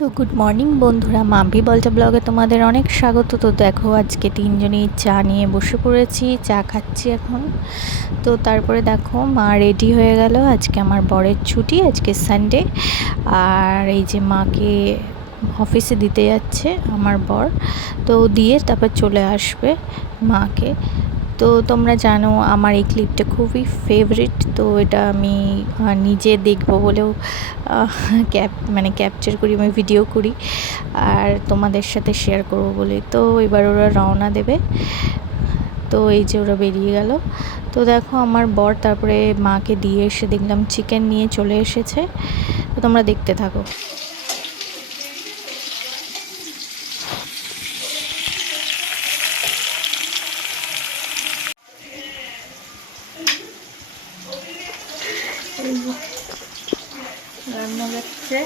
তো good morning বন্ধুরা, মাম্পি বলটা ব্লগে তোমাদের অনেক স্বাগত। তো দেখো, আজকে তিনজনেই চা নিয়ে বসে পড়েছি, চা খাচ্ছি এখন। তো তারপরে দেখো, মা রেডি হয়ে গেল। আজকে আমার বরের ছুটি, আজকে সানডে। আর এই যে মাকে অফিসে দিতে যাচ্ছে আমার বর, তো দিয়ে তারপর চলে আসবে মাকে। তো তোমরা জানো আমার এই ক্লিপটা খুবই ফেভারিট, তো এটা আমি নিজে দেখবো বলেও ক্যাপচার করি, আমি ভিডিও করি আর তোমাদের সাথে শেয়ার করবো বলে। তো এবার ওরা রওনা দেবে, তো এই যে ওরা বেরিয়ে গেল। তো দেখো আমার বর তারপরে মাকে দিয়ে এসে দেখলাম চিকেন নিয়ে চলে এসেছে। তো তোমরা দেখতে থাকো। রান্না হচ্ছে,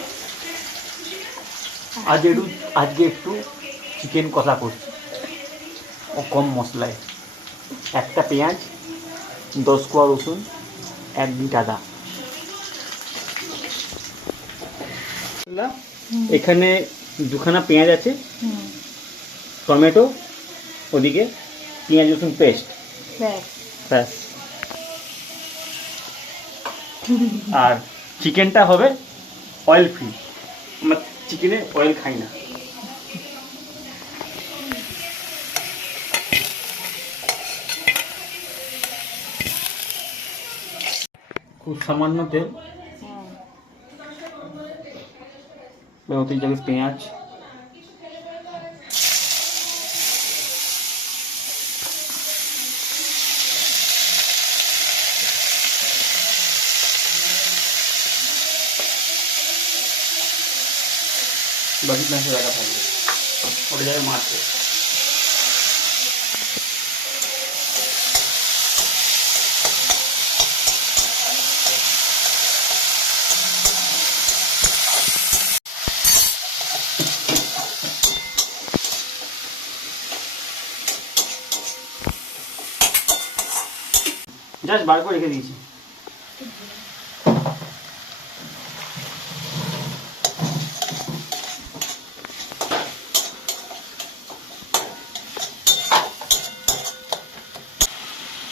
আজকে একটু চিকেন কষা করছি, ও কম মশলায়। একটা পেঁয়াজ, 10 কোয়া রসুন, 1 বিট আদা। এখানে 2খানা পেঁয়াজ আছে, টমেটো ওদিকে, পেঁয়াজ রসুন পেস্ট ব্যাস। আর চিকেনটা হবে অয়েল ফ্রি, আমরা চিকেনে অয়েল খাই না। খুব সামান্য তেল, হতে যাবে পেঁয়াজ, বাকি পেঁয়াজে রাখা থাকবে, ওটা যাবে মাছে। জাস্ট বার করে রেখে দিয়েছি।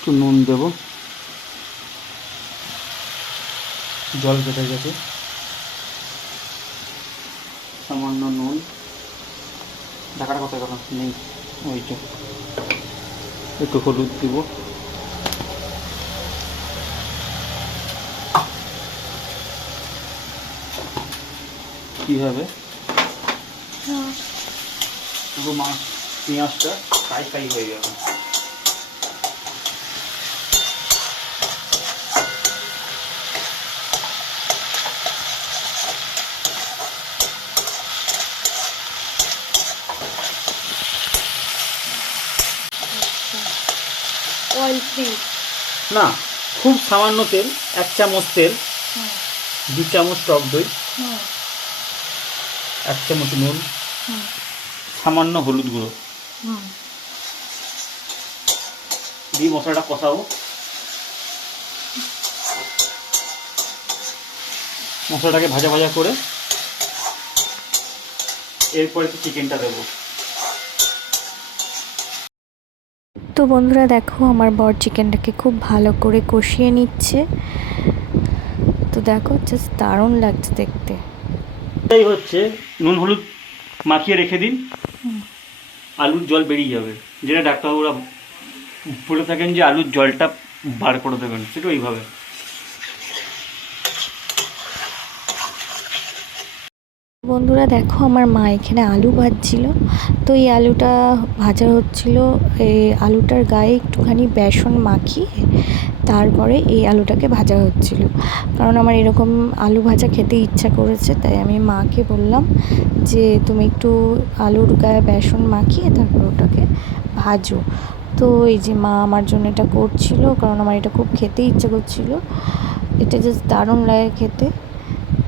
একটু নুন দেবো, জল কেটে গেছে, সামান্য নুন। ঢাকাটা কোথায় গেল? নেই, ওইটা। একটু হলুদ দেব, কি হবে পুরো মাছ, পেঁয়াজটা ফ্রাই ফ্রাই হয়ে গেল। অয়েল ফ্রি না, খুব সামান্য তেল, 1 চামচ তেল, 2 চামচ টক দই, 1 চামচ নুন, সামান্য হলুদ গুঁড়ো দিয়ে মশলাটা কষাবো। মশলাটাকে ভাজা ভাজা করে এরপরে তো চিকেনটা দেবো। তো বন্ধুরা দেখো, আমার বর চিকেনটাকে খুব ভালো করে কষিয়ে নিচ্ছে। তো দেখো, জাস্ট দারুণ লাগছে দেখতে। এটাই হচ্ছে, নুন হলুদ মাখিয়ে রেখে দিন, আলুর জল বেরিয়ে যাবে। যেটা ডাক্তারবাবুরা বলে থাকেন যে আলুর জলটা বার করে দেবেন, সেটা ওইভাবে। বন্ধুরা দেখো, আমার মা এখানে আলু ভাজছিল। তো এই আলুটা ভাজা হচ্ছিল, এই আলুটার গায়ে একটুখানি বেসন মাখিয়ে তারপরে এই আলুটাকে ভাজা হচ্ছিল। কারণ আমার এরকম আলু ভাজা খেতে ইচ্ছা করেছে, তাই আমি মাকে বললাম যে তুমি একটু আলুর গায়ে বেসন মাখিয়ে তারপর ওটাকে ভাজো। তো এই যে মা আমার জন্য এটা করছিল, কারণ আমার এটা খুব খেতে ইচ্ছা করছিল। এটা জাস্ট দারুণ লাগে খেতে।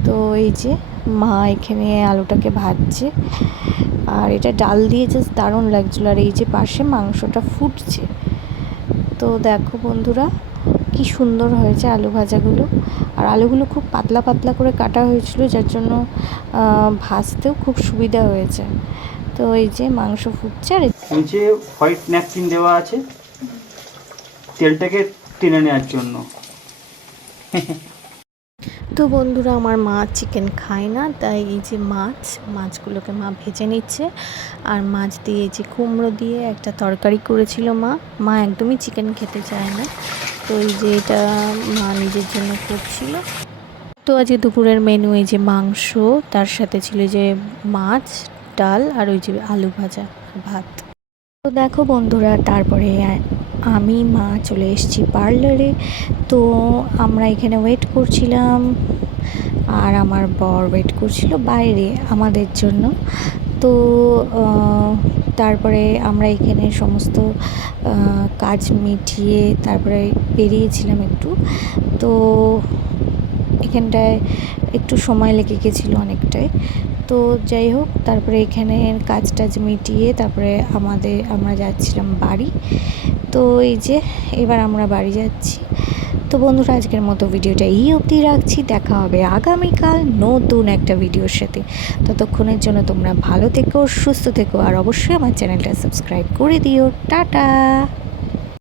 তো এই যে মা এখানে আলুটাকে ভাজছে, আর এটা ডাল দিয়ে জাস্ট দারুণ লাগছিলো। আর এই যে পাশে মাংসটা ফুটছে। তো দেখো বন্ধুরা, কি সুন্দর হয়েছে আলু ভাজাগুলো। আর আলুগুলো খুব পাতলা পাতলা করে কাটা হয়েছিল, যার জন্য ভাজতেও খুব সুবিধা হয়েছে। তো এই যে মাংস ফুটছে, আর নিচে হোয়াইট ন্যাপকিন দেওয়া আছে তেলটাকে টেনে নেওয়ার জন্য। তো বন্ধুরা, আমার মা চিকেন খায় না, তাই এই যে মাছগুলোকে মা ভেজে নিচ্ছে। আর মাছ দিয়ে এই যে কুমড়ো দিয়ে একটা তরকারি করেছিল মা একদমই চিকেন খেতে চায় না, তো এই যে এটা মা নিজের জন্য করছিল। তো আজকে দুপুরের মেনু এই যে মাংস, তার সাথে ছিল যে মাছ, ডাল, আর ওই যে আলু ভাজা আর ভাত। তো দেখো বন্ধুরা, তারপরে আমি মা চলে এসেছি পার্লারে। তো আমরা এখানে ওয়েট করছিলাম, আর আমার বর ওয়েট করছিল বাইরে আমাদের জন্য। তো তারপরে আমরা এখানে সমস্ত কাজ মিটিয়ে তারপরে বেরিয়েছিলাম একটু। তো এখানটায় একটু সময় লেগে গেছিলো অনেকটাই। তো যাই হোক, তারপরে এখানে কাজ টাজ মিটিয়ে তারপরে আমরা যাচ্ছিলাম বাড়ি। তো এই যে এবার আমরা বাড়ি যাচ্ছি। তো বন্ধুরা, আজকের মতো ভিডিওটা এই অবধি রাখছি। দেখা হবে আগামীকাল নতুন একটা ভিডিওর সাথে। ততক্ষণের জন্য তোমরা ভালো থেকো, সুস্থ থেকো, আর অবশ্যই আমার চ্যানেলটা সাবস্ক্রাইব করে দিও। টাটা।